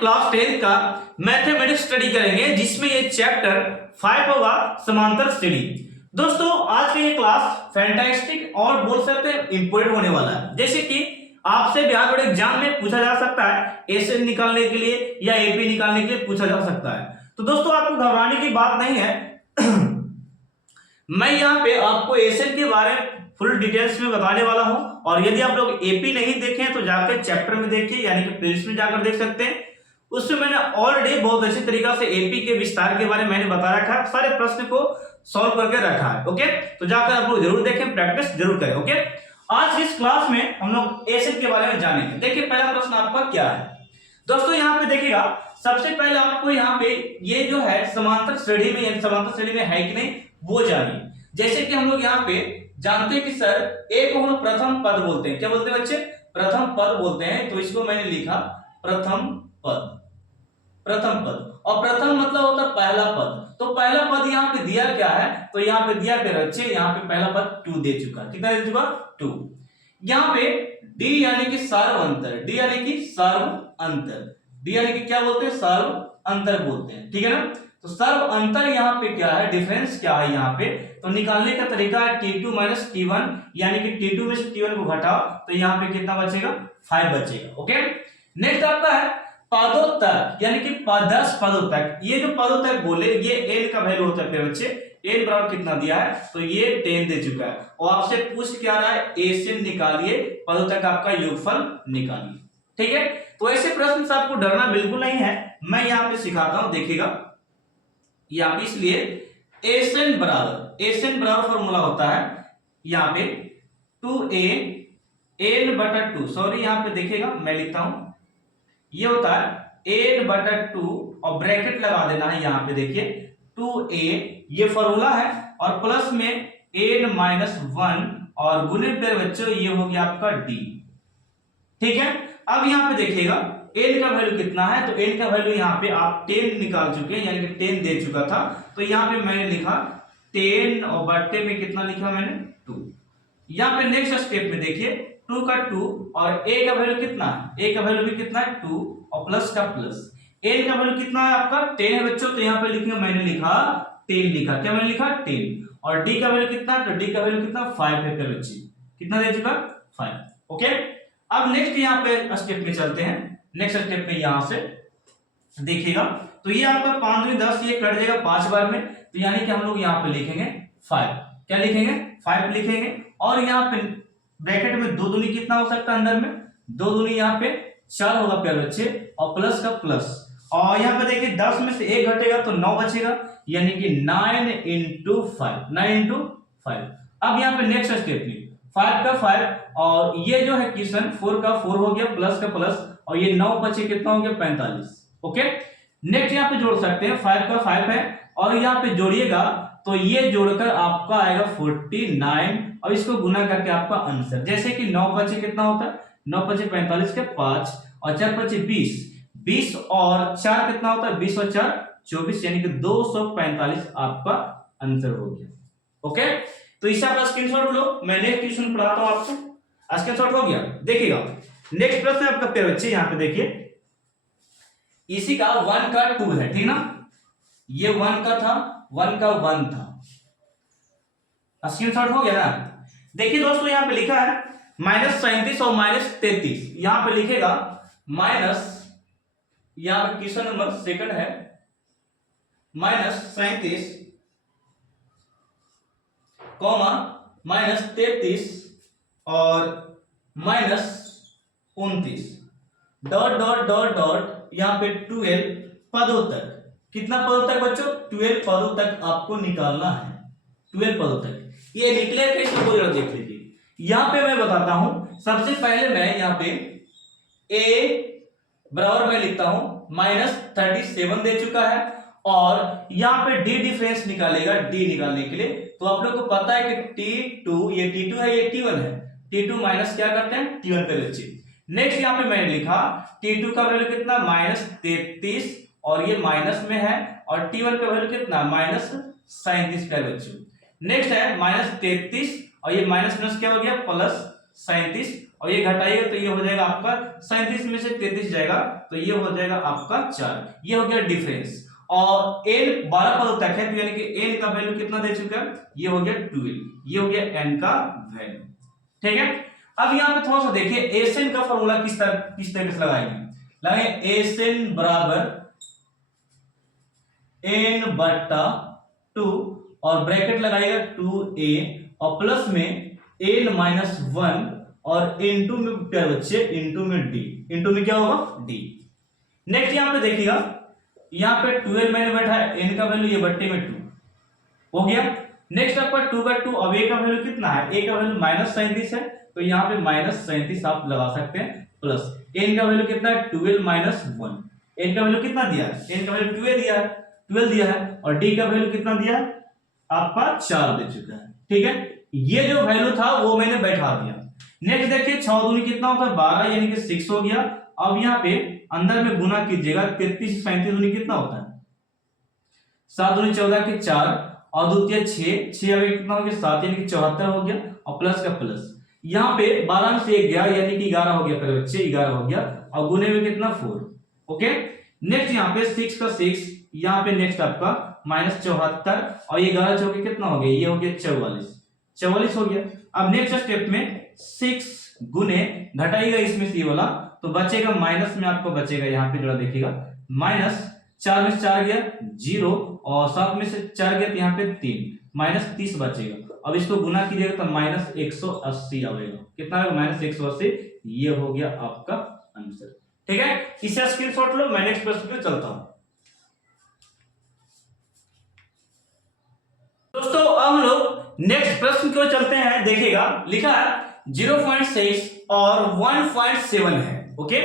Class 10 का mathematics study करेंगे, जिसमें ये चैप्टर 5 होगा समांतर श्रेणी। दोस्तों आज का ये क्लास फैंटास्टिक और बोल सकते हैं इंपोर्टेंट होने वाला है। जैसे कि आपसे बिहार बोर्ड एग्जाम में पूछा जा सकता है, एसएन निकालने के लिए या एपी निकालने के लिए पूछा जा सकता है। तो दोस्तों आपको घबराने की बात नहीं है। मैं यहाँ पे आपको एसएन के बारे में फुल डिटेल्स में बताने वाला हूं, और यदि आप लोग एपी नहीं देखे हैं तो जाकर चैप्टर में देखिए, यानी कि प्लेलिस्ट में जाकर देख सकते हैं। उसमें मैंने ऑलरेडी बहुत अच्छी तरीका से एपी के विस्तार के बारे में मैंने बता रखा है, सारे प्रश्न को सॉल्व करके रखा है। ओके, तो जाकर आप लोग जरूर देखें, प्रैक्टिस जरूर करें। ओके, आज इस क्लास में हम लोग एसएन के बारे में जानेंगे। देखिए पहला प्रश्न आपका क्या है दोस्तों, यहाँ पे देखिएगा। सबसे पहले आपको यहाँ पे ये जो है समांतर श्रेणी में, यानी समांतर श्रेणी में है कि नहीं वो जानिए। जैसे कि हम लोग यहाँ पे जानते हैं कि सर ए को हम लोग प्रथम पद बोलते हैं। क्या बोलते हैं बच्चे? प्रथम पद बोलते हैं। तो इसको मैंने लिखा प्रथम पद। प्रथम पद, और प्रथम मतलब होता है पहला पद। तो पहला पद यहाँ पे दिया क्या है? तो यहाँ पे दिया क्या बच्चे? यहाँ पे पहला पद 2 दे चुका। कितना दे चुका? 2। यहाँ पे डी यानी कि सर्व अंतर, डी यानी कि सर्व अंतर, डी यानी कि क्या बोलते हैं? सर्व अंतर बोलते हैं। ठीक है ना? तो सर्व अंतर यहाँ पे क्या है? डिफरेंस क्या है यहाँ पे? तो निकालने का तरीका है T2 माइनस T1, यानी कि T2 में से T1 को घटाओ तो यहाँ पे कितना बचेगा? 5 बचेगा। ओके, नेक्स्ट आपका है पदोत्तर, यानी कि 10 पदोत्तर। ये जो पदोत्तर बोले ये n का वैल्यू होता है बच्चे। n बराबर कितना दिया है? तो ये 10 दे चुका है, और आपसे पूछ क्या रहा है? एसएन निकालिए, पदोत्तर का आपका योगफल निकालिए। ठीक है, तो ऐसे प्रश्न से आपको डरना बिल्कुल नहीं है, मैं यहाँ पे सिखाता हूं। देखिएगा यहाँ पे, इसलिए एसएन बराबर फॉर्मूला होता है यहाँ पे 2a n बटा 2, सॉरी यहाँ पे देखिएगा मैं लिखता हूं, ये होता है n बटा 2 और ब्रैकेट लगा देना है यहाँ पे। देखिए 2a ये फॉर्मूला है, और प्लस में n माइनस 1 और गुने पे बच्चों ये हो गया आपका d। ठीक है, अब यहाँ पे देखिएगा n का वैल्यू कितना है? तो n का वैल्यू यहाँ पे आप 10 निकाल चुके हैं, यानी कि 10 दे चुका था। तो यहाँ पे मैंने लिखा 10 और बट्टे में कितना लिखा मैंने? 2। यहाँ पे नेक्स्ट स्टेप में देखिए 2 का 2 और a का वैल्यू कितना है? a का वैल्यू भी कितना है? 2 और प्लस का प्लस। n का वैल्यू कितना है आपका? 10 है बच्चों। तो यहाँ पे लिखिए, मैंने लिखा 10 लिखा। क्या मैंने लिखा? 10। और d का वैल्यू कितना? तो d का वैल्यू कितना? 5 है प्यारे बच्चे। कितना दे चुका? 5। ओके, अब नेक्स्ट यहाँ पे स्टेप में चलते हैं। नेक्स्ट स्टेप में यहां से देखिएगा, तो ये आपका 5 दूनी 10, ये कट जाएगा 5 बार में, तो यानी कि हम लोग यहाँ पे लिखेंगे 5। क्या लिखेंगे? 5 लिखेंगे। और यहाँ पे ब्रैकेट में 2 दूनी कितना हो सकता है? अंदर में 2 दूनी यहाँ पे 4 होगा प्यारे बच्चे, और प्लस का प्लस। और यहाँ पे देखिए 10 में से 1 घटेगा तो 9 बचेगा, यानी कि 9 इंटू 5, 9 इंटू 5। अब यहाँ पे नेक्स्ट स्टेप में 5 का 5, और ये जो है क्वेश्चन 4 का 4 हो गया, प्लस का प्लस, और ये 9 बचे कितना हो गया? 45। ओके, नेक्स्ट यहाँ पे जोड़ सकते हैं, 5 का 5 है, और यहाँ पे जोड़िएगा तो ये जोड़कर आपका आएगा 49, और इसको गुना करके आपका आंसर। जैसे कि 9 बचे कितना होता है? 9 बचे 45 के 5, और 4 बचे 20, 20 और 4 कितना होता है? 20 और 4 24, यानी कि 245 आपका आंसर हो गया। ओके, तो इसे आप स्क्रीनशॉट लो, मैं नेक्स्ट क्वेश्चन पढ़ाता हूं आपको। स्क्रीनशॉट हो गया? देखिएगा नेक्स्ट प्रश्न आपका प्यारे बच्चे, यहाँ पे देखिए इसी का 1 का 2 है, ठीक ना? ये 1 का था, 1 का 1 था। स्क्रीनशॉट हो गया ना? देखिए दोस्तों यहाँ पे लिखा है -37 और -33। यहाँ पे लिखेगा माइनस, यहाँ पे क्वेश्चन नंबर सेकंड है, -37 कॉमा -33 और -29 डॉट डॉट डॉट डॉट, यहाँ पे 12 पदों तक। कितना पदों तक बच्चों? 12 पदों तक आपको निकालना है। 12 पदों तक ये निकले कैसे को जरा देख लीजिए। यहाँ पे मैं बताता हूं, सबसे पहले मैं यहाँ पे a बराबर मैं लिखता हूं -37 दे चुका है, और यहाँ पे d डिफरेंस निकालेगा, d निकालने के लिए। तो आप लोग को पता है कि T2, ये T2 है, ये T1 है, T2 माइनस क्या करते हैं? T1 कर लीजिए। नेक्स्ट यहाँ पे मैंने लिखा T2 का वैल्यू कितना? -33, और ये माइनस में है, और T1 का वैल्यू कितना? -37 का बच्चों। नेक्स्ट है -33, और ये माइनस प्लस क्या हो गया? +37, और ये घटाइएगा तो ये हो जाएगा आपका 37 में से 33 जाएगा तो ये हो जाएगा आपका 4। ये हो गया डिफरेंस। और n 12 पदों तक है तो यानी कि n का वैल्यू कितना दे चुका है, ये हो गया 12, ये हो गया n का वैल्यू। ठीक है, अब यहाँ पे थोड़ा सा देखिए एसएन का फॉर्मूला किस तरीके से लगाएंगे एसएन बराबर n बट्टा 2 और ब्रैकेट लगाइएगा 2a और प्लस में n माइनस 1 और इनटू में क्या बच्चे इनटू में d, इनटू में क्या होगा d। नेक्स्ट यहाँ पे देखिएगा, यहाँ पे 12 मैंने बैठा है, n का वैल्यू ये बट्टे में 2 हो गया। नेक्स्ट आपका 2/2, अब a का वैल्यू कितना है, a का वैल्यू -37 है तो यहाँ पे -37 आप लगा सकते हैं, प्लस n का वैल्यू कितना है 12 माइनस 1, n का वैल्यू कितना दिया है, n का वैल्यू 12 दिया है और d का वैल्यू कितना दिया है आपका 4 दे चुका है। ठीक है, ये जो वैल्यू था वो मैंने बैठा दिया। नेक्स्ट देखिए 6 दूनी कितना होता है 12 यानी कि 6 हो गया। अब यहाँ पे अंदर में गुना कीजिएगा 33 37 दूनी कितना होता है 7 दूनी 14 के 4 और द्वितीय 6 अब कितना हो गया 7 यानी कि 74 हो गया और प्लस का प्लस यहाँ पे 12 में से 1 गया यानी कि 11 हो गया, पहले बच्चे 11 हो गया और गुने में कितना 4। ओके, नेक्स्ट यहाँ पे 6 का 6, यहाँ पे नेक्स्ट आपका -74 और ये 11 चौके कितना हो गया, ये हो गया 44 हो गया। अब नेक्स्ट स्टेप में 6 गुने घटाइएगा इसमें से ये वाला तो बचेगा माइनस में, आपको बचेगा यहाँ पे जरा देखिएगा -4 में से 4 गया 0 और 7 में से 4 गया तो यहाँ पे 3 -30 बचेगा। अब इसको गुना कीजिएगा तो -180 आएगा, कितना आएगा -180, ये हो गया आपका आंसर। ठीक है, इसे स्क्रीनशॉट लो, मैं नेक्स्ट प्रश्न पे चलता हूं। दोस्तों अब हम लोग नेक्स्ट प्रश्न की ओर चलते हैं। देखिएगा लिखा है 0.6 और 1.7 है। ओके,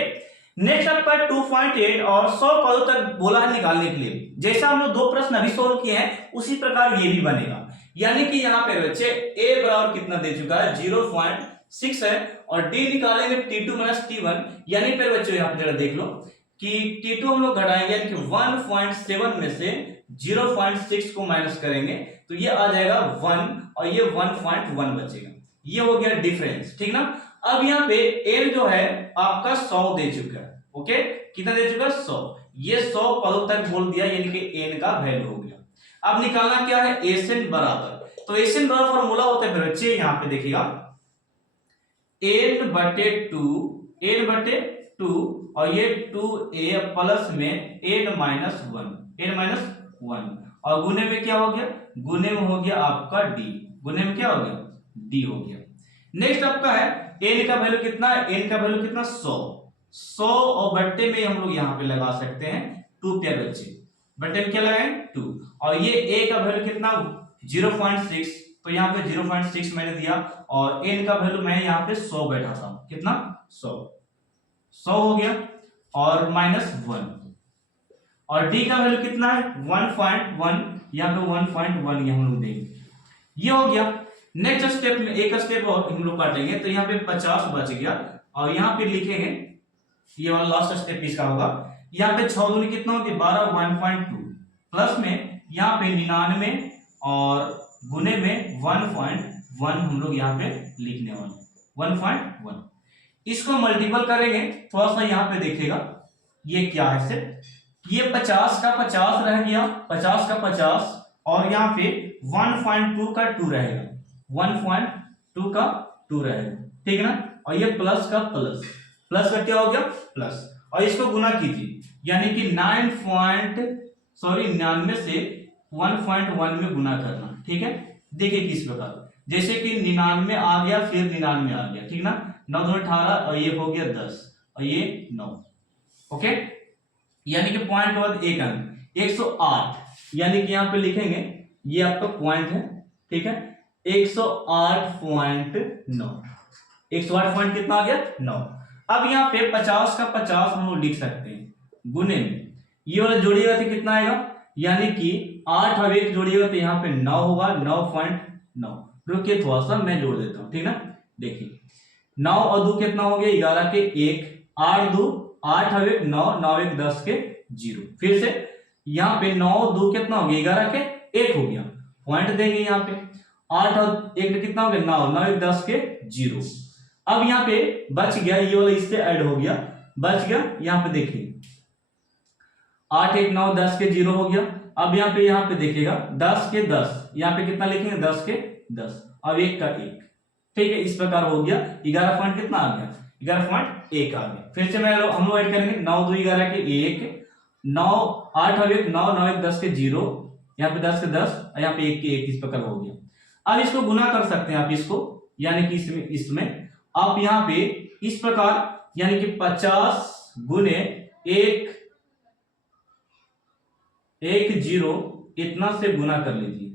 नेक्स्ट आपका 2.8 और 100 पदों तक बोला है निकालने के लिए। जैसा हम लोग दो प्रश्न अभी सोल्व किए हैं उसी प्रकार ये भी बनेगा, यानी कि यहाँ पे बच्चे a बराबर कितना दे चुका है 0.6 है और d निकालेंगे t2 माइनस t1, यानी फिर बच्चों यहाँ पे जरा देख लो कि t2 हम लोग घटाएंगे यानी कि 1.7 में से 0.6 को माइनस करेंगे तो ये आ जाएगा 1 और ये 1.1 बचेगा, ये हो गया डिफरेंस। ठीक ना, अब यहाँ पे n जो है आपका 100 दे चुका है। ओके, कितना दे चुका है 100, ये 100 पदों तक बोल दिया यानी कि n का वैल्यू हो गया। अब निकालना क्या है एसएन बराबर, तो एसएन बराबर फॉर्मूला होता है बच्चे यहाँ पे देखिएगा n बटे 2 और ये 2a प्लस में n माइनस 1 और गुने में क्या हो गया, गुने में हो गया आपका d, गुने में क्या हो गया d हो गया। नेक्स्ट आपका है n का वैल्यू कितना है, n का वैल्यू कितना 100 और बट्टे में हम लोग यहाँ पे लगा सकते हैं 2 प्यार बच्चे, बट्टे में क्या लगाएं 2 और ये a का वैल्यू कितना 0.6 तो यहाँ पे 0.6 मैंने दिया और n का वैल्यू मैं यहाँ पे 100 बैठाता हूँ, कितना 100 हो गया और -1 और d का वैल्यू कितना है 1.1, यहाँ पे 1.1 हम लोग देंगे, ये हो गया। नेक्स्ट स्टेप में एक स्टेप और हम लोग काटेंगे तो यहाँ पे 50 बच गया और यहाँ पे लिखेंगे ये वाला लास्ट स्टेप इसका होगा, यहाँ पे 6 दूनी कितना होती है 12 1.2 प्लस में यहाँ पे 99 और गुने में 1.1 हम लोग यहाँ पे लिखने वाले 1.1, इसको मल्टीपल करेंगे थोड़ा सा यहाँ पे देखिएगा ये क्या है से, ये 50 का 50 रह गया 50 का 50 और यहाँ पे 1.2 का 2 रहेगा 1.2 का 2 रहेगा, ठीक है ना, और ये प्लस का प्लस का क्या हो गया प्लस और इसको गुना कीजिए यानी कि 99 से 1.1 में गुना करना। ठीक है, देखिए किस प्रकार, जैसे कि 99 आ गया फिर 99 आ गया, ठीक ना, 9 2 18 और ये हो गया 10 और ये 9। ओके, यानी कि पॉइंट के बाद एक अंक 108 यानी कि यहाँ पे लिखेंगे ये आपका पॉइंट है। ठीक है, 108.9 108 पॉइंट कितना आ गया 9। अब यहाँ पे 50 का 50 हम लोग लिख सकते हैं गुने में, ये वाला जोड़िएगा तो कितना आएगा, यानी कि 8 और 1 जोड़िएगा तो यहाँ पे 9 होगा 9.9। रुकिए थोड़ा सा मैं जोड़ देता हूँ, ठीक ना, देखिए 9 और 2 कितना हो गया 11 के 1, 8 2 8 और 1 9, 9 1 10 के 0। फिर से यहाँ पे 9 2 कितना हो गया 11 के 1 हो गया, पॉइंट देंगे यहाँ पे 8 और 1 कितना हो गया 9, 9 1 10 के 0 अब यहाँ पे बच गया, ये वाला इससे ऐड हो गया, बच गया। यहाँ पे देखिए 8 1 9 10 के 0 हो गया। अब यहाँ पे देखिएगा 10 के 10, यहाँ पे कितना लिखेंगे 10 के 10, अब 1 का 1। ठीक है, इस प्रकार हो गया। 11 पॉइंट कितना आ गया, 11.1 आ गया। फिर से हम लोग ऐड करेंगे 9 2 11 के 1, 9 8 और 1 9 9 1 10 के 0, यहाँ पे 10 के 10, यहाँ पे 1 के 1, इस प्रकार हो गया। अब इसको गुना कर सकते हैं आप इसको, यानी कि इसमें आप यहाँ पे इस प्रकार यानी कि 50 गुने 1 1 0 इतना से गुना कर लीजिए।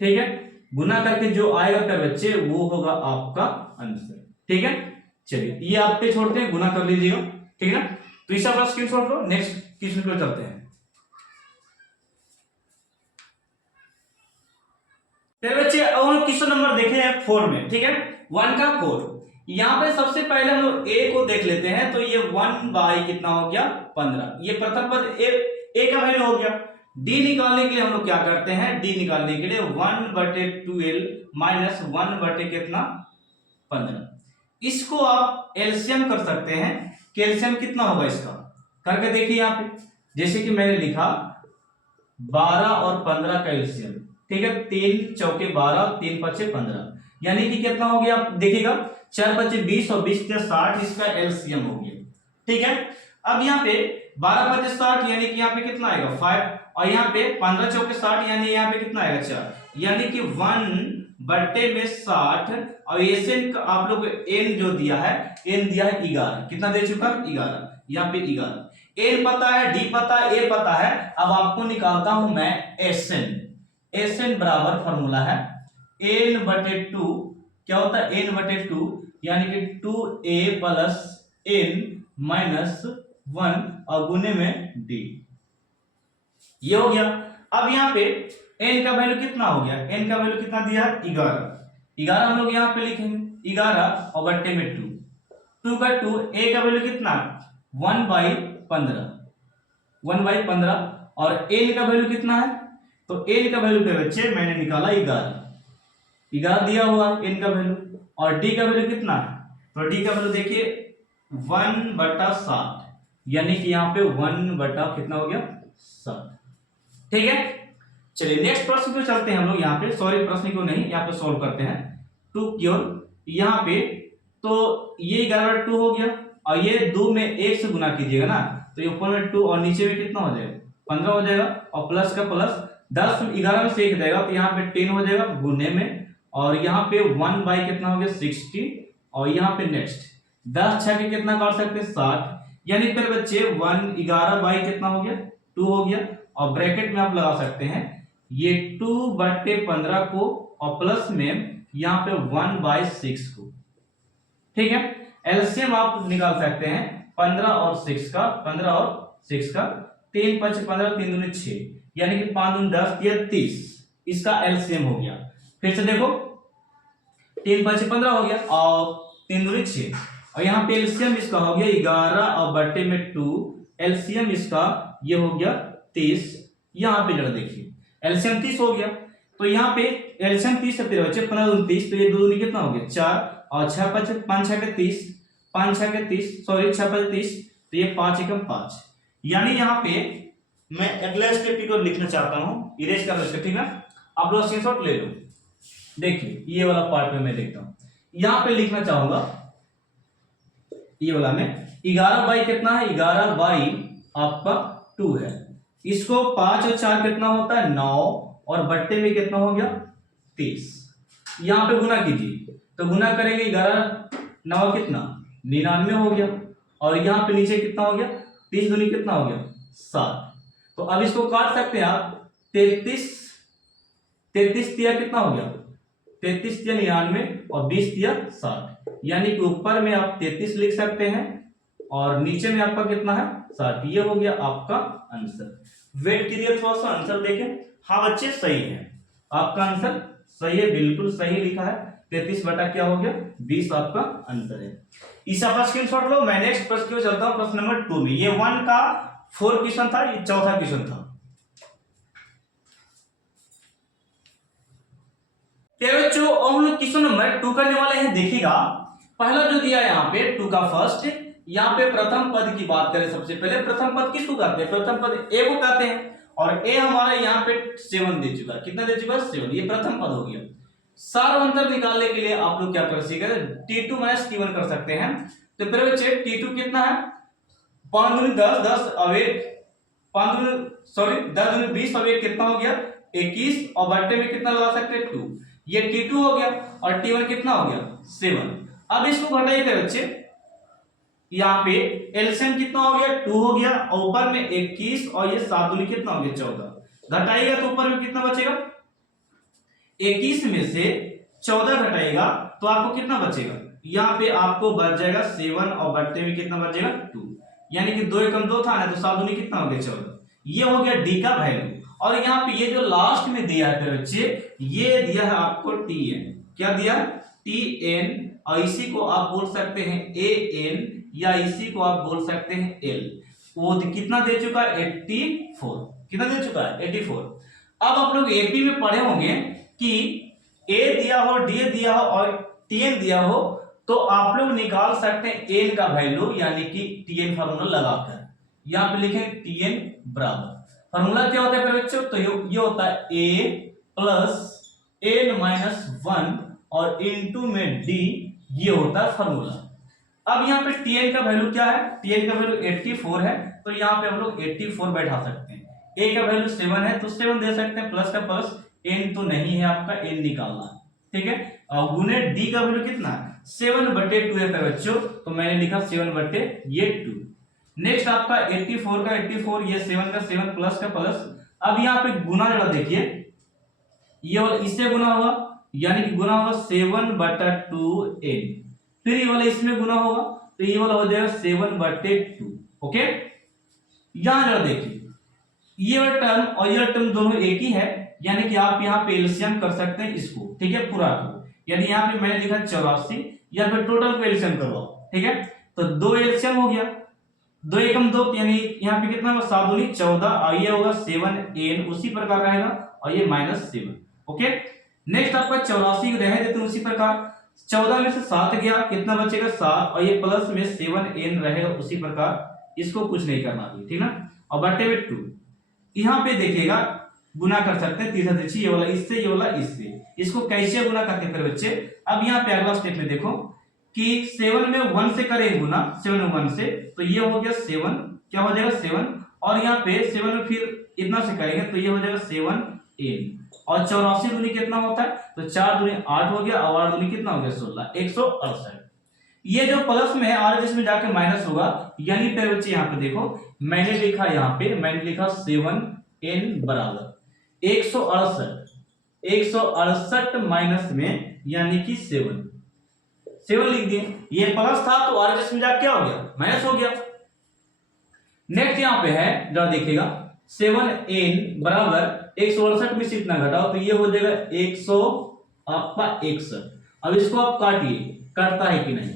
ठीक है, गुना करके जो आएगा प्यारे बच्चे वो होगा आपका आंसर। ठीक है, चलिए ये आप पे छोड़ते हैं, गुना कर लीजिएगा। ठीक है ना, तो इस अपना स्क्रीनशॉट लो। नेक्स्ट क्वेश्चन पे चलते हैं। प्यारे बच्चे अब हम क्वेश्चन नंबर देखे हैं 4 में। ठीक है, 1 का 4। यहाँ पे सबसे पहले हम लोग a को देख लेते हैं। तो ये 1 बाई कितना हो गया 15, ये प्रथम पद a का वैल्यू हो गया। d निकालने के लिए हम लोग क्या करते हैं, d निकालने के लिए 1/12 माइनस 1 कितना 15। इसको आप एलसीएम कर सकते हैं। कैल्शियम कितना होगा इसका, करके देखिए यहाँ पे। जैसे कि मैंने लिखा 12 और 15 का एलसीएम। ठीक है, 3 चौके 12, 3 पचे 15, यानी कि कितना हो गया आप देखिएगा 4 पचे 20 और 20 से 60, इसका एलसीएम हो गया। ठीक है, अब यहाँ पे 12 पचे 60 यानी कि यहाँ पे कितना आएगा 5, और यहाँ पे 15 चौके 60 यानी यहाँ पे कितना आएगा 4, यानी कि 1/60। और एन का आप लोग एन जो दिया है, एन दिया है 11, कितना दे चुका 11, यहाँ पे 11। एन पता है, डी पता है, ए पता है। अब आपको निकालता हूं मैं एस एन। एस एन बराबर फॉर्मूला है n/2, क्या होता है n/2, यानी कि 2a प्लस n माइनस 1 और गुने में d, ये हो गया। अब यहाँ पे n का वैल्यू कितना हो गया, n का वैल्यू कितना दिया है 11 हम लोग यहाँ पे लिखेंगे 11 और बट्टे में 2 का 2, a का वैल्यू कितना 1/15, 1/15, और n का वैल्यू कितना है, तो n का वैल्यू पे बच्चे मैंने निकाला 11 दिया हुआ n का वैल्यू, और d का वैल्यू कितना है, तो d का वैल्यू देखिए 1/60, यानी कि यहाँ पे 1 कितना हो गया 7। ठीक है, चलिए नेक्स्ट प्रश्न पे चलते हैं हम लोग। यहाँ पे सॉरी प्रश्न को नहीं, यहाँ पे सॉल्व करते हैं। 2 क्यों यहाँ पे, तो ये 11/2 हो गया, और ये 2 में 1 से गुना कीजिएगा ना, तो ये ऊपर में 2 और नीचे में कितना हो जाएगा 15 हो जाएगा, और प्लस का प्लस 10 11 में से 1 जाएगा, तो यहाँ पे 10 हो जाएगा गुने में, और यहाँ पे 1 बाई कितना हो गया 60, और यहाँ पे नेक्स्ट 10 6 के कितना काट सकते हैं 60, यानी फिर बच्चे 11 बाई कितना हो गया 2 हो गया, और ब्रैकेट में आप लगा सकते हैं ये 2/15 को, और प्लस में यहाँ पे 1/6 को। ठीक है, एलसीएम आप निकाल सकते हैं 15 और 6 का, 15 और 6 का, 3 5 15 3 दूनी 6, यानी कि 5 दूनी 10 या 30, इसका एलसीएम हो गया। फिर से देखो 3 5 15 हो गया और 3 दूनी 6, और यहाँ पे एलसीएम इसका हो गया 11 और बट्टे में 2, एलसीएम इसका ये हो गया 30। यहाँ पे जरा देखिए एलसीएम 30 हो गया, तो यहाँ पे एलसीएम 30 से फिर बच्चे 15 दूनी 30, तो ये 2 दूनी कितना हो गया 4, और 6 5 6 के 30, 5 6 के 30, सॉरी 6 5 30, तो ये 5 एकम 5, यानी यहाँ पे मैं अगला स्टेप को लिखना चाहता हूँ, इरेज कर लो। ठीक है, आप लोग स्क्रीनशॉट ले लो। देखिए ये वाला पार्ट में मैं देखता हूँ, यहाँ पे लिखना चाहूंगा ये वाला में 11 बाई कितना है, 11 बाई आपका 2 है, इसको 5 और 4 कितना होता है 9, और बट्टे में कितना हो गया 30, यहाँ पे गुना कीजिए, तो गुना करेंगे 11 9 कितना 99 हो गया, और यहाँ पे नीचे कितना हो गया 30 दूनी कितना हो गया 7, तो अब इसको काट सकते हैं आप 33 तिया कितना हो गया 33 तिया 99 और 20 तिया 60, यानी कि ऊपर में आप 33 लिख सकते हैं और नीचे में आपका कितना है 60, ये हो गया आपका आंसर। वेट कीजिए थोड़ा सा, आंसर देखें। हाँ बच्चे सही है, आपका आंसर सही है, बिल्कुल सही लिखा है, 33 बटा क्या हो गया 20 आपका आंसर है। इस आपका स्क्रीनशॉट लो। मैं नेक्स्ट प्रश्न की ओर चलता हूं, प्रश्न नंबर 2 में। ये 1 का 4 क्वेश्चन था, ये चौथा क्वेश्चन था। बच्चों हम लोग क्वेश्चन नंबर 2 करने वाले हैं। देखिएगा पहला जो दिया है यहाँ पे 2 का फर्स्ट, यहाँ पे प्रथम पद की बात करें सबसे पहले, प्रथम पद किसको कहते हैं? प्रथम पद ए को कहते हैं, और ए हमारा यहाँ पे 7 दे चुका है। कितना दे चुका है? 7। ये प्रथम पद हो गया। सार्वंतर निकालने के लिए आप लोग क्या कर सकते हैं? T2 माइनस T1 कर सकते हैं। तो फिर बच्चे T2 कितना है? 5 दूनी 10, 10 अवेट 5 दूनी 10 दूनी 20 अवेट कितना हो गया? 21, और बट्टे में कितना लगा सकते हैं? 2। ये T2 हो गया, और T1 कितना हो गया? 7। अब इसको घटाइए बच्चे, यहाँ पे एलसीएम कितना हो गया? 2 हो गया, और ऊपर में 21, और ये 7 दूनी कितना हो गया? 14। घटाइएगा तो ऊपर में कितना बचेगा? 21 में से 14 घटाएगा तो आपको कितना बचेगा? यहाँ पे आपको बच जाएगा 7, और बट्टे में कितना बचेगा? 2। यानी कि 2 एकम 2 था ना, तो 7 दूनी कितना हो गया? 14। ये हो गया डी का वैल्यू। और यहाँ पे ये जो लास्ट में दिया है बच्चे, ये दिया है आपको Tn। क्या दिया? Tn, और इसी को आप बोल सकते हैं An, या इसी को आप बोल सकते हैं L। वो कितना दे चुका है? 84। कितना दे चुका है? 84। अब आप लोग एपी में पढ़े होंगे कि A दिया हो, D दिया हो और Tn दिया हो, तो आप लोग निकाल सकते हैं N का वैल्यू, यानी कि Tn फार्मूला लगाकर। यहां पे लिखें Tn बराबर, फार्मूला क्या होता है बच्चों? तो ये होता है A प्लस N माइनस 1 और इनटू में D, ये होता है फार्मूला। अब यहाँ पे Tn का वैल्यू क्या है? Tn का वैल्यू 84 है, तो यहाँ पे हम लोग 84 बैठा सकते हैं। A का वैल्यू 7 है, तो 7 दे सकते हैं, प्लस का प्लस, n तो नहीं है आपका, n निकालना है, ठीक है। और गुने d का वैल्यू कितना है? 7/2 है बच्चों, तो मैंने लिखा 7/2। नेक्स्ट आपका 84 का 84, ये 7 का 7, प्लस का प्लस। अब यहाँ पे गुना जरा देखिए, ये वाला इससे गुना होगा, यानी कि गुना होगा 7/2n। फिर ये वाला इसमें गुना होगा, तो ये वाला हो जाएगा 7/2। ओके, यहां जरा देखिए, ये वाला टर्म और ये वाला टर्म दोनों एक ही है, यानी कि आप यहाँ पे एलसीएम कर सकते हैं इसको, ठीक है, पूरा को। यानी यहाँ पे मैंने लिखा 84, यहाँ पे टोटल को एलसीएम करवाओ, ठीक है। तो 2 एलसीएम हो गया, 2 एकम 2, यानी यहाँ पे कितना होगा? 7 दूनी 14, और ये होगा 7n, उसी प्रकार रहेगा, और ये -7। ओके, नेक्स्ट आपका 84 रहे देते उसी प्रकार, 14 में से 7 गया, कितना बचेगा? 7, और ये प्लस में 7n रहेगा उसी प्रकार, इसको कुछ नहीं करना अभी, ठीक ना। और बट्टे में 2, यहाँ पे देखिएगा गुना कर सकते हैं, तीसरा तिरछी, ये वाला इससे, ये वाला इससे। इसको कैसे गुना करते हैं बच्चे? अब यहाँ पे अगला स्टेप में देखो कि 7 में 1 से करें गुना, 7 में 1 से, तो ये हो गया 7, क्या हो जाएगा? 7, और यहाँ पे 7 में फिर इतना से करेंगे, तो ये हो जाएगा 7n। और 84 दूनी कितना होता है? तो 4 दूनी 8 हो गया, और 8 दूनी कितना हो गया? 16, 168। ये जो प्लस में है और जिसमें जाके माइनस होगा, यानी फिर बच्चे यहाँ पे देखो, मैंने लिखा यहाँ पे, मैंने लिखा 7n बराबर 168 माइनस में, यानी कि 7 लिख दिए। ये प्लस था तो आरएचएस में जाके क्या हो गया? माइनस हो गया। नेक्स्ट यहाँ पे है, जरा देखिएगा, 7n बराबर 168 में से इतना घटाओ, तो ये हो जाएगा 161। अब इसको आप काटिए, कटता है कि नहीं,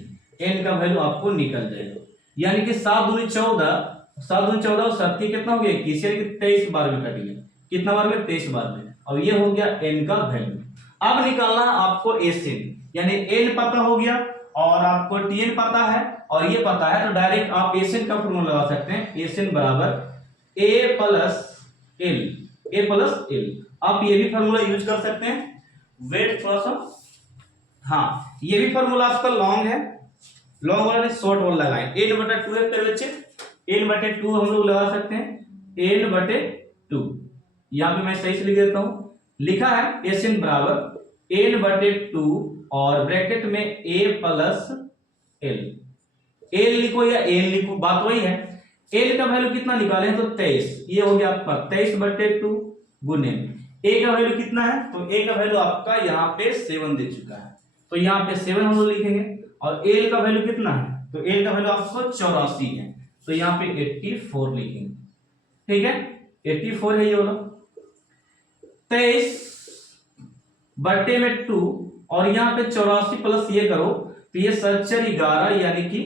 n का वैल्यू आपको निकल जाएगा, यानी कि 7 दूनी 14, 7 दूनी 14 और 7 कितना हो गया? 21, यानी कि 23 बार में कट गया। कितना बार में? 23 बार में। अब ये हो गया n का वैल्यू। अब निकालना आपको Sn, यानी n पता हो गया और आपको Tn पता है और ये पता है, तो डायरेक्ट आप Sn का फॉर्मूला लगा सकते हैं। Sn बराबर A प्लस L। आप ये भी फॉर्मूला यूज कर सकते हैं। वेट थोड़ा सा, हाँ, ये भी फॉर्मूला आपका लॉन्ग है, लॉन्ग वाला ने शॉर्ट वाला लगाए। n/2 है फिर बच्चे, n/2 हम लोग लगा सकते हैं, n/2। यहां पे मैं सही से लिख देता हूं, लिखा है Sn बराबर n/2 और ब्रैकेट में A प्लस L। L लिखो या N लिखो, बात वही है। L का वैल्यू कितना निकाले हैं? तो 23, ये हो गया आपका 23/2 गुने A का वैल्यू कितना है? तो A का वैल्यू आपका यहाँ पे 7 दे चुका है, तो यहाँ पे 7 हम लोग लिखेंगे। और L का वैल्यू कितना है? तो L का वैल्यू आपको 84 है, तो यहाँ पे 84 लिखेंगे, ठीक है। 84 है ये वाला, 23/2 और यहाँ पे 84 प्लस ये करो, तो ये 7×4 11, यानी कि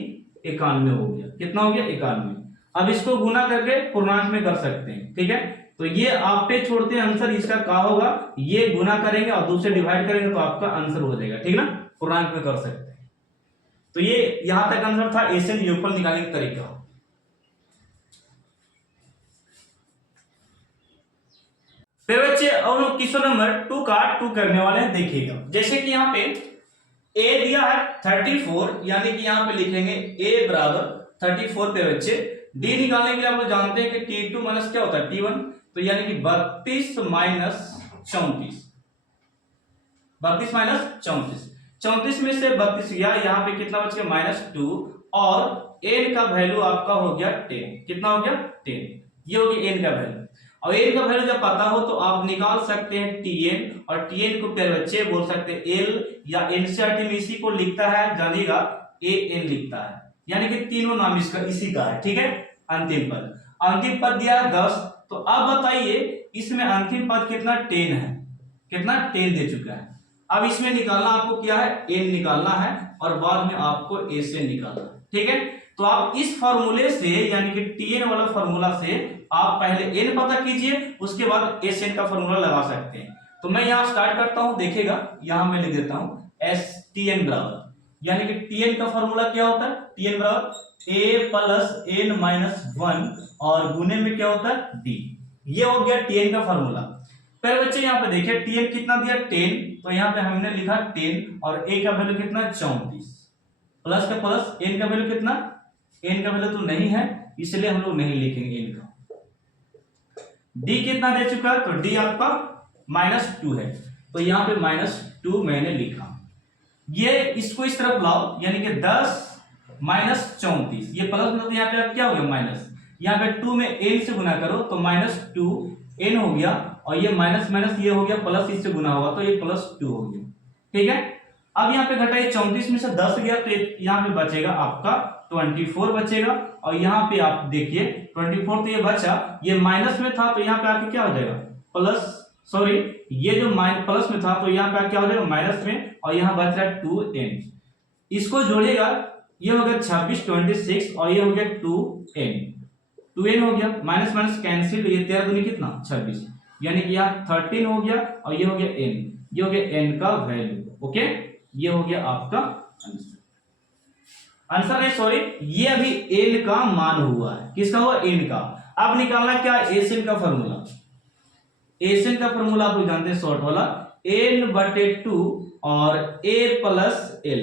91 हो गया। कितना हो गया? 91। अब इसको गुना करके पूर्णांक में कर सकते हैं, ठीक है। तो ये आप पे छोड़ते हैं आंसर, इसका क्या होगा? ये गुना करेंगे और दूसरे डिवाइड करेंगे तो आपका आंसर हो जाएगा, ठीक ना। पूर्णांक में कर सकते हैं। तो ये यहां तक आंसर था एशियन योगफल निकालने का तरीका। फिर बच्चे अब लोग क्वेश्चन नंबर 2 का 2 करने वाले हैं, देखिएगा। जैसे कि यहाँ पे ए दिया है 34, यानी कि यहाँ पे लिखेंगे ए बराबर 34 पे बच्चे डी निकालने के लिए आप लोग जानते हैं कि T2 माइनस क्या होता है T1, तो यानी कि 32 माइनस 34, 32 माइनस 34, 34 में से 32 गया, यहाँ पे कितना बच गया -2, और n का वैल्यू आपका हो गया 10। कितना हो गया 10, ये हो गया n का वैल्यू। और n का वैल्यू जब पता हो तो आप निकाल सकते हैं Tn, और Tn को प्यारे बच्चे बोल सकते हैं L, या एनसीईआरटी में इसी को लिखता है जानिएगा An लिखता है, यानी कि तीनों नाम इसका इसी का है। ठीक है, अंतिम पद दिया है 10, तो अब बताइए इसमें अंतिम पद कितना 10 है, कितना 10 दे चुका है। अब इसमें निकालना आपको क्या है n निकालना है, और बाद में आपको Sn निकालना है। ठीक है, तो आप इस फॉर्मूले से यानी कि Tn वाला फॉर्मूला से आप पहले n पता कीजिए, उसके बाद Sn का फॉर्मूला लगा सकते हैं। तो मैं यहाँ स्टार्ट करता हूं, देखिएगा यहां मैं लिख देता हूं Tn बराबर, यानी कि Tn का फॉर्मूला क्या होता है, Tn बराबर a प्लस n माइनस 1, और गुने में क्या होता है d। ये हो गया Tn का फॉर्मूला। पहले बच्चे यहाँ पे देखिए Tn कितना दिया 10, तो यहाँ पे हमने लिखा 10, और a का वैल्यू कितना 34, प्लस का प्लस n का वैल्यू कितना, n का वैल्यू तो नहीं है इसलिए हम लोग नहीं लिखेंगे n का। d कितना दे चुका है, तो d आपका -2 है, तो यहाँ पे -2 मैंने लिखा। ये इसको इस तरफ लाओ, यानी कि 10 माइनस 34, ये प्लस में, तो यहाँ पे क्या हो गया माइनस, यहाँ पे 2 में n से गुना करो तो -2 n हो गया, और ये माइनस माइनस ये हो गया प्लस, इससे गुना होगा तो ये +2 हो गया। ठीक है, अब यहाँ पे घटाइए 34 में से 10 गया, तो यहाँ पे बचेगा आपका 24 बचेगा, और यहाँ पे आप देखिए 24 तो ये बचा, ये माइनस में था तो यहाँ पे आके क्या हो जाएगा प्लस, सॉरी ये जो प्लस में था तो यहाँ पे क्या हो जाएगा माइनस में, और यहाँ बच रहा है 2n, इसको जोड़ेगा, ये हो गया 26 26, और ये हो गया 2n हो गया, माइनस माइनस कैंसिल, ये 13 दूनी कितना 26, यानी कि यहाँ 13 हो गया, और ये हो गया n, ये हो गया n का वैल्यू। ओके, ये हो गया आपका आंसर है, सॉरी ये अभी n का मान हुआ है, किसका हुआ n का। अब निकालना क्या Sn का फॉर्मूला, Sn का फॉर्मूला आप लोग जानते हैं शॉर्ट वाला n/2 और a प्लस l।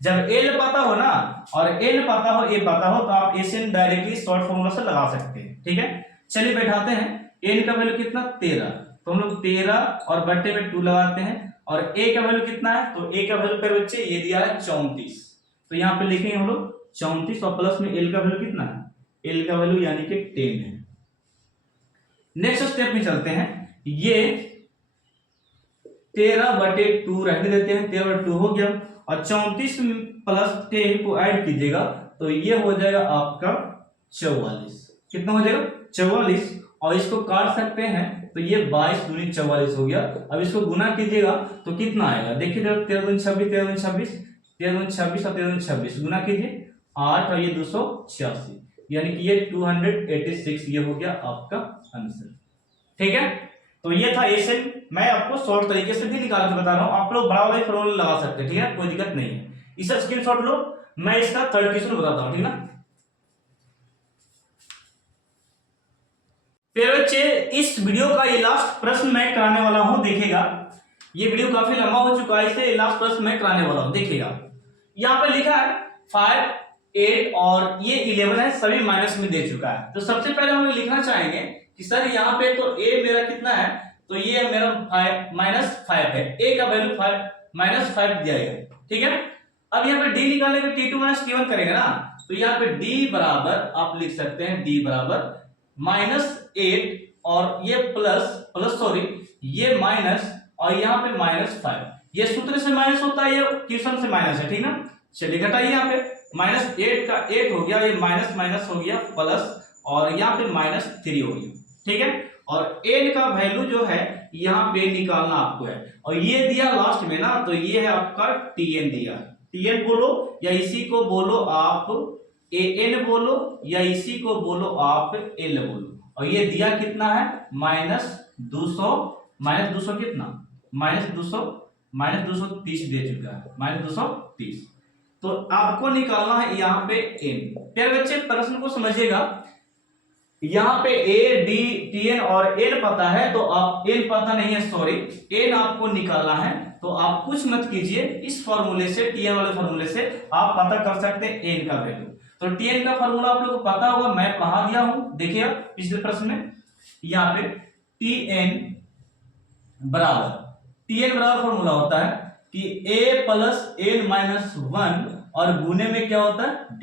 जब l पता हो ना और n पता हो a पता हो तो आप Sn डायरेक्टली शॉर्ट फॉर्मूला से लगा सकते हैं। ठीक है, चलिए बैठाते हैं, n का वैल्यू कितना 13, तो हम लोग 13 और बट्टे में 2 लगाते हैं, और a का वैल्यू कितना है, तो a का वैल्यू पर बच्चे ये दिया है 34, तो यहाँ पे लिखेंगे हम लोग 34, और प्लस में l का वैल्यू कितना है, l का वैल्यू यानी कि 10 है। नेक्स्ट स्टेप में चलते हैं, ये 13/2 रहने देते हैं, 13/2 हो गया, और 34 प्लस 10 को ऐड कीजिएगा तो ये हो जाएगा आपका 44। कितना हो जाएगा 44, और इसको काट सकते हैं तो ये 22 दूनी 44 हो गया। अब इसको गुना कीजिएगा तो कितना आएगा, देखिए 13 दूनी 26, 13 दूनी 26, 13 दूनी 26 और 13 दूनी 26 गुना कीजिए 8 और ये 286, यानी कि ये 286, ये हो गया आपका आंसर। ठीक है, तो ये था Sn, मैं आपको शॉर्ट तरीके से भी निकाल के बता रहा हूं, आप लोग बड़ा बड़ा फॉर्मूला लगा सकते हैं। ठीक है, कोई दिक्कत नहीं है, इसका स्क्रीनशॉट लो, मैं इसका थर्ड क्वेश्चन बताता हूं। ठीक ना, फिर बच्चे इस वीडियो का ये लास्ट प्रश्न मैं कराने वाला हूं, देखिएगा ये वीडियो काफी लंबा हो चुका है, इसे लास्ट प्रश्न मैं कराने वाला हूं। देखिएगा यहाँ पे लिखा है 5 8 और ये 11 है, सभी माइनस में दे चुका है। तो सबसे पहले हम लिखना चाहेंगे कि सर यहाँ पे तो a मेरा कितना है, तो ये मेरा -5 है, a का वैल्यू -5 दिया गया। ठीक है, अब यहाँ पे d निकालने के T2 - T1 करेंगे ना, तो यहाँ पे d बराबर आप लिख सकते हैं d बराबर -8 और ये प्लस सॉरी ये माइनस और यहाँ पे -5, ये सूत्र से माइनस होता है, ये क्वेश्चन से माइनस है। ठीक ना, चलिए घटाइए, यहाँ पे -8 का 8 हो गया, ये माइनस हो गया प्लस, और यहाँ पे -3 हो गया। ठीक है, और n का वैल्यू जो है यहाँ पे निकालना आपको है, और ये दिया लास्ट में ना, तो ये है आपका Tn दिया, Tn बोलो या इसी को बोलो आप An बोलो या इसी को बोलो आप L बोलो, और ये दिया कितना है -200 कितना -230 दे चुका है, -230 230। तो आपको निकालना है यहाँ पे n। प्यारे बच्चे प्रश्न को समझिएगा, यहाँ पे a d tn और n पता है, तो आप n पता नहीं है, सॉरी n आपको निकालना है। तो आप कुछ मत कीजिए, इस फॉर्मूले से, tn वाले फॉर्मूले से आप पता कर सकते हैं n का वैल्यू। तो tn का फॉर्मूला आप लोगों को पता होगा, मैं पढ़ा दिया हूं, देखिए पिछले प्रश्न में यहाँ पे tn बराबर फॉर्मूला होता है कि a प्लस n माइनस 1 और गुने में क्या होता है d,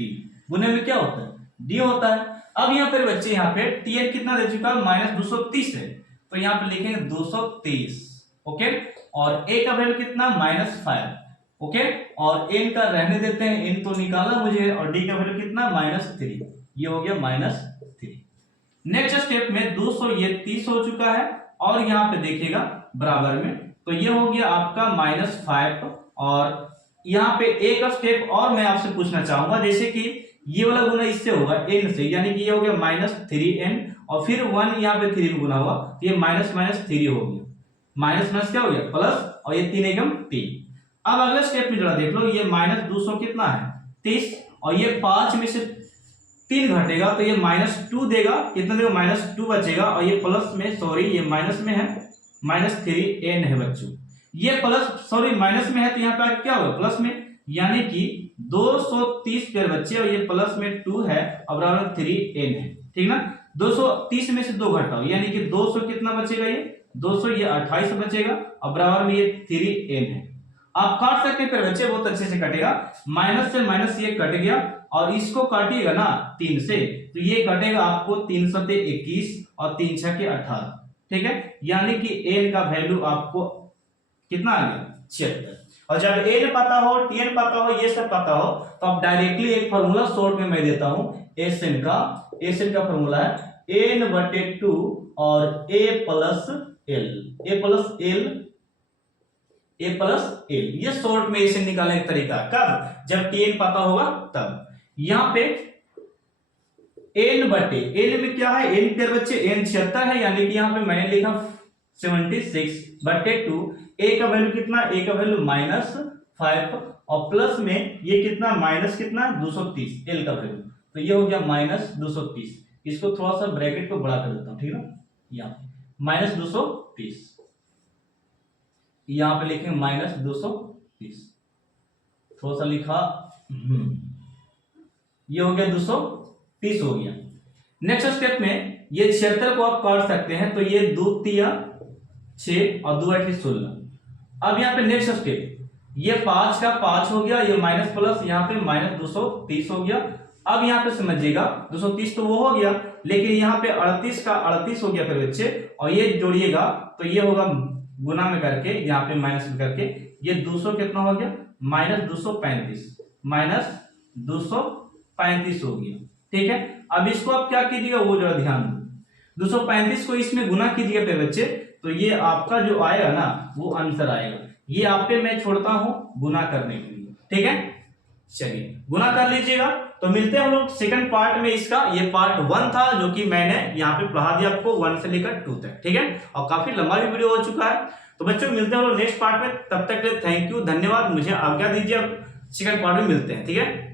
गुने में क्या होता है d होता है। अब यहाँ पे बच्चे यहाँ पे tn कितना दे चुका है -230 है, तो यहाँ पे लिखेंगे 230, ओके। और a का वैल्यू कितना -5, ओके। और n का रहने देते हैं, n तो निकाला मुझे, और d का वैल्यू कितना -3, ये हो गया -3। नेक्स्ट स्टेप में 200 ये 30 हो चुका है, और यहाँ पे देखिएगा बराबर में, तो ये हो गया आपका -5। और यहाँ पे एक स्टेप और मैं आपसे पूछना चाहूंगा, जैसे कि ये वाला गुना इससे होगा n से, यानी कि ये हो गया -3n, और फिर 1 यहाँ पे 3 में गुना हुआ, तो ये -3 हो गया, माइनस क्या हो गया प्लस, और ये 3 एकम 3। अब अगले स्टेप में जरा देख लो, ये -200 कितना है 30, और ये 5 में से 3 घटेगा, तो ये -2 देगा, कितना देगा -2 बचेगा, और ये प्लस में, सॉरी ये माइनस में है, -3n है बच्चों, ये प्लस सॉरी माइनस में है, तो यहाँ पे क्या होगा प्लस में, यानी कि 230 पे बच्चे, और ये प्लस में 2 है, और बराबर 3n है, ठीक ना। 230 में से 2 घटाओ, यानी कि 200 कितना बचेगा, ये 200 ये 28 बचेगा, और बराबर में ये 3n है। आप काट सकते हैं फिर बच्चे, बहुत अच्छे से कटेगा, माइनस से माइनस ये कट गया, और इसको काटिएगा ना 3 से, तो ये कटेगा आपको 3 से 21 और 3 6 के 18, ठीक है। यानी कि n का वैल्यू आपको कितना आ गया 76। और जब n पता हो, tn पता हो, ये सब पता हो, तो आप डायरेक्टली एक फॉर्मूला शॉर्ट में मैं देता हूं, Sn का फॉर्मूला है n/2 और a प्लस l, ये शॉर्ट में Sn निकालने का तरीका। कब? जब tn पता होगा तब। यहाँ पे n में क्या है, n के बच्चे n 76 है, यानी कि यहाँ पे मैंने लिखा 76/2, a का वैल्यू कितना, a का वैल्यू -5, और प्लस में ये कितना माइनस कितना 230 l का वैल्यू, तो ये हो गया -230। इसको थोड़ा सा ब्रैकेट को बड़ा कर देता हूं, ठीक है, यहाँ -230, यहाँ पे लिखेंगे -230, थोड़ा सा लिखा, ये हो गया 230 हो गया। नेक्स्ट स्टेप में ये 76 को आप काट सकते हैं, तो ये 2 तिया 6 और 2 8 16। अब यहाँ पे नेक्स्ट स्टेप, ये 5 का 5 हो गया, ये माइनस प्लस, यहाँ पे -230 हो गया। अब यहाँ पे समझिएगा 230 तो वो हो गया, लेकिन यहाँ पे 38 का 38 हो गया फिर बच्चे, और ये जोड़िएगा तो ये होगा गुना में करके, यहाँ पे माइनस में करके, ये 200 कितना हो गया -235 हो गया, ठीक है। अब इसको आप क्या कीजिएगा वो जरा ध्यान दो, 235 को इसमें गुना कीजिएगा फिर बच्चे, तो ये आपका जो आएगा ना वो आंसर आएगा। ये आप पे मैं छोड़ता हूं गुना करने के लिए, ठीक है। चलिए गुना कर लीजिएगा। तो मिलते हैं हम लोग सेकंड पार्ट में इसका। ये पार्ट 1 था जो कि मैंने यहाँ पे पढ़ा दिया आपको 1 से लेकर 2 तक, ठीक है। और काफी लंबा भी वीडियो हो चुका है। तो बच्चों मिलते हैं हम लोग नेक्स्ट पार्ट में, तब तक के लिए थैंक यू, धन्यवाद। मुझे आज्ञा दीजिए, अब सेकंड पार्ट में मिलते हैं, ठीक है।